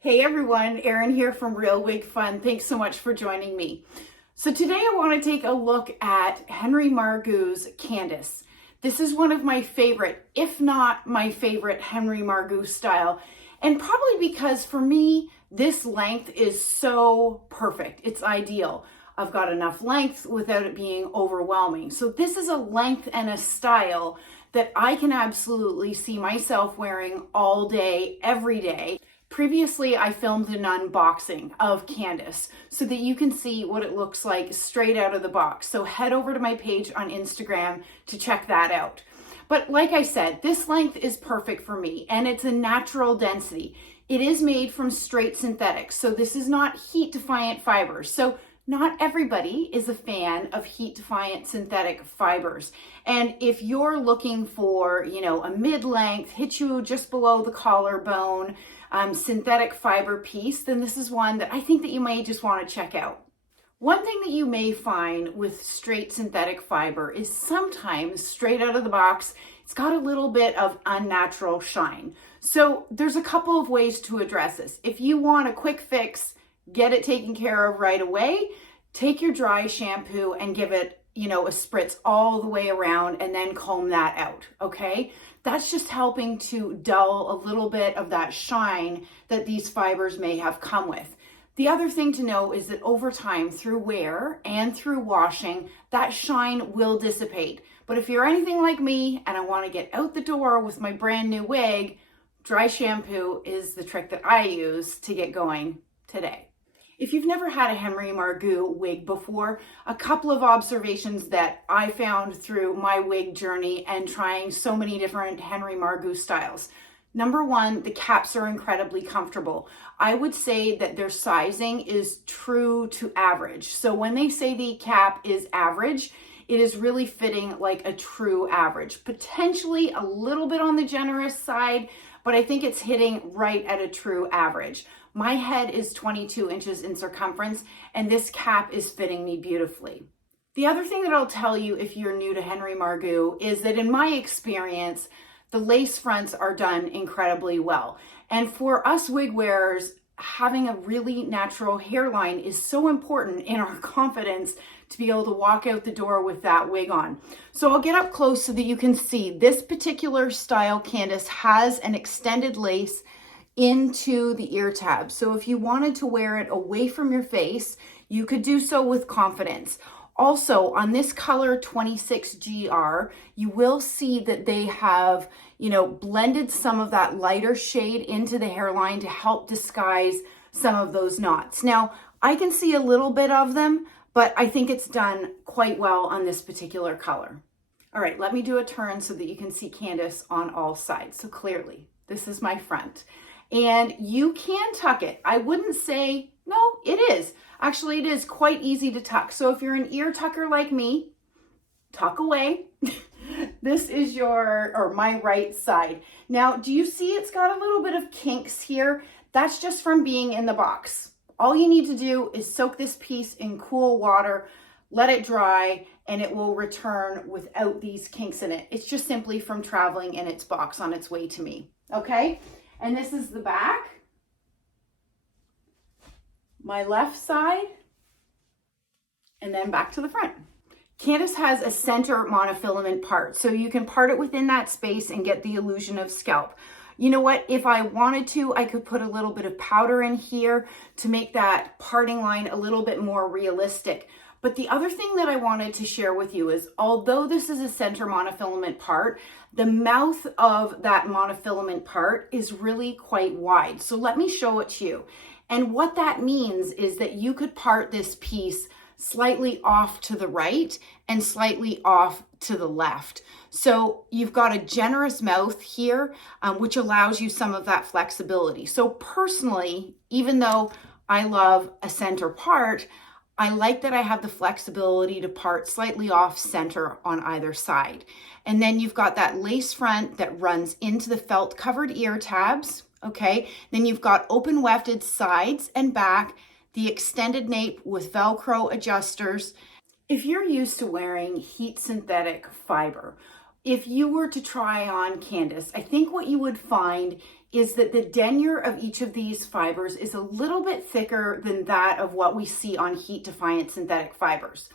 Hey everyone, Erynn here from Real Wig Fun. Thanks so much for joining me. So today I want to take a look at Henry Margu's Candace. This is one of my favorite, if not my favorite, Henry Margu style. And probably because for me, this length is so perfect. It's ideal. I've got enough length without it being overwhelming. So this is a length and a style that I can absolutely see myself wearing all day, every day. Previously, I filmed an unboxing of Candace so that you can see what it looks like straight out of the box. So head over to my page on Instagram to check that out. But like I said, this length is perfect for me and it's a natural density. It is made from straight synthetics, so this is not heat-defiant fibers. So not everybody is a fan of heat-defiant synthetic fibers. And if you're looking for, a mid-length, hit you just below the collarbone, synthetic fiber piece, then this is one that I think that you may just want to check out. One thing that you may find with straight synthetic fiber is sometimes straight out of the box, it's got a little bit of unnatural shine. So there's a couple of ways to address this. If you want a quick fix, get it taken care of right away, take your dry shampoo and give it, a spritz all the way around and then comb that out, okay? That's just helping to dull a little bit of that shine that these fibers may have come with. The other thing to know is that over time, through wear and through washing, that shine will dissipate. But if you're anything like me and I want to get out the door with my brand new wig, dry shampoo is the trick that I use to get going today. If you've never had a Henry Margu wig before, a couple of observations that I found through my wig journey and trying so many different Henry Margu styles. Number one, the caps are incredibly comfortable. I would say that their sizing is true to average. So when they say the cap is average, it is really fitting like a true average. Potentially a little bit on the generous side, but I think it's hitting right at a true average. My head is 22 inches in circumference, and this cap is fitting me beautifully. The other thing that I'll tell you if you're new to Henry Margu is that in my experience, the lace fronts are done incredibly well. And for us wig wearers, having a really natural hairline is so important in our confidence to be able to walk out the door with that wig on. So I'll get up close so that you can see this particular style Candace has an extended lace into the ear tab. So if you wanted to wear it away from your face, you could do so with confidence. Also, on this color 26GR, you will see that they have, blended some of that lighter shade into the hairline to help disguise some of those knots. Now, I can see a little bit of them, but I think it's done quite well on this particular color. All right, let me do a turn so that you can see Candace on all sides. So clearly, this is my front. And you can tuck it. I wouldn't say, no, it is. Actually, it is quite easy to tuck. So if you're an ear tucker like me, tuck away. This is my right side. Now, do you see it's got a little bit of kinks here? That's just from being in the box. All you need to do is soak this piece in cool water, let it dry, and it will return without these kinks in it. It's just simply from traveling in its box on its way to me, okay? And this is the back, my left side, and then back to the front. Candace has a center monofilament part, so you can part it within that space and get the illusion of scalp. You know what? If I wanted to, I could put a little bit of powder in here to make that parting line a little bit more realistic. But the other thing that I wanted to share with you is, although this is a center monofilament part, the mouth of that monofilament part is really quite wide. So let me show it to you. And what that means is that you could part this piece slightly off to the right and slightly off to the left. So you've got a generous mouth here, which allows you some of that flexibility. So personally, even though I love a center part, I like that I have the flexibility to part slightly off center on either side. And then you've got that lace front that runs into the felt covered ear tabs, okay? Then you've got open wefted sides and back, the extended nape with Velcro adjusters. If you're used to wearing heat synthetic fiber, if you were to try on Candace, I think what you would find is that the denier of each of these fibers is a little bit thicker than that of what we see on heat-defying synthetic fibers.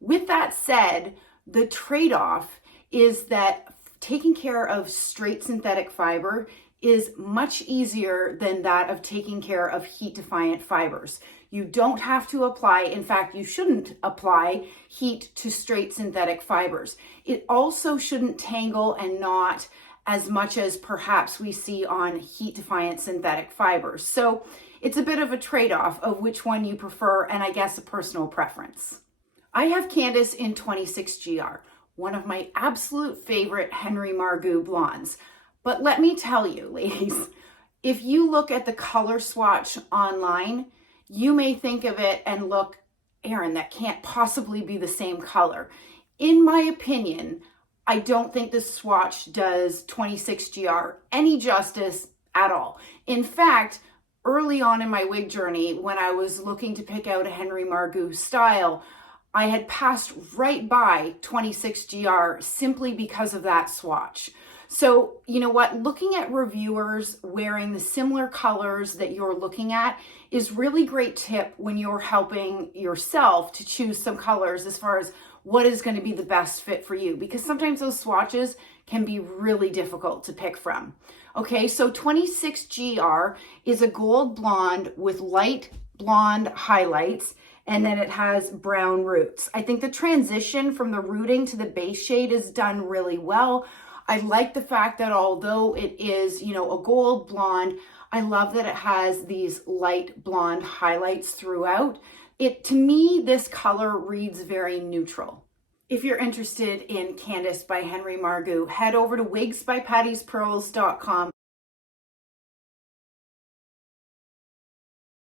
With that said, the trade-off is that taking care of straight synthetic fiber is much easier than that of taking care of heat-defiant fibers. You don't have to apply, in fact, you shouldn't apply heat to straight synthetic fibers. It also shouldn't tangle and knot as much as perhaps we see on heat-defiant synthetic fibers. So it's a bit of a trade-off of which one you prefer, and I guess a personal preference. I have Candace in 26GR, one of my absolute favorite Herny Margu blondes. But let me tell you, ladies, if you look at the color swatch online, you may think of it and look, Erynn, that can't possibly be the same color. In my opinion, I don't think the swatch does 26GR any justice at all. In fact, early on in my wig journey, when I was looking to pick out a Herny Margu style, I had passed right by 26GR simply because of that swatch. So, you know what, looking at reviewers wearing the similar colors that you're looking at is really great tip when you're helping yourself to choose some colors as far as what is going to be the best fit for you, because sometimes those swatches can be really difficult to pick from. Okay, so 26GR is a gold blonde with light blonde highlights, and then it has brown roots. I think the transition from the rooting to the base shade is done really well. I like the fact that although it is, you know, a gold blonde, I love that it has these light blonde highlights throughout. To me, this color reads very neutral. If you're interested in Candace by Herny Margu, head over to wigsbypattispearls.com.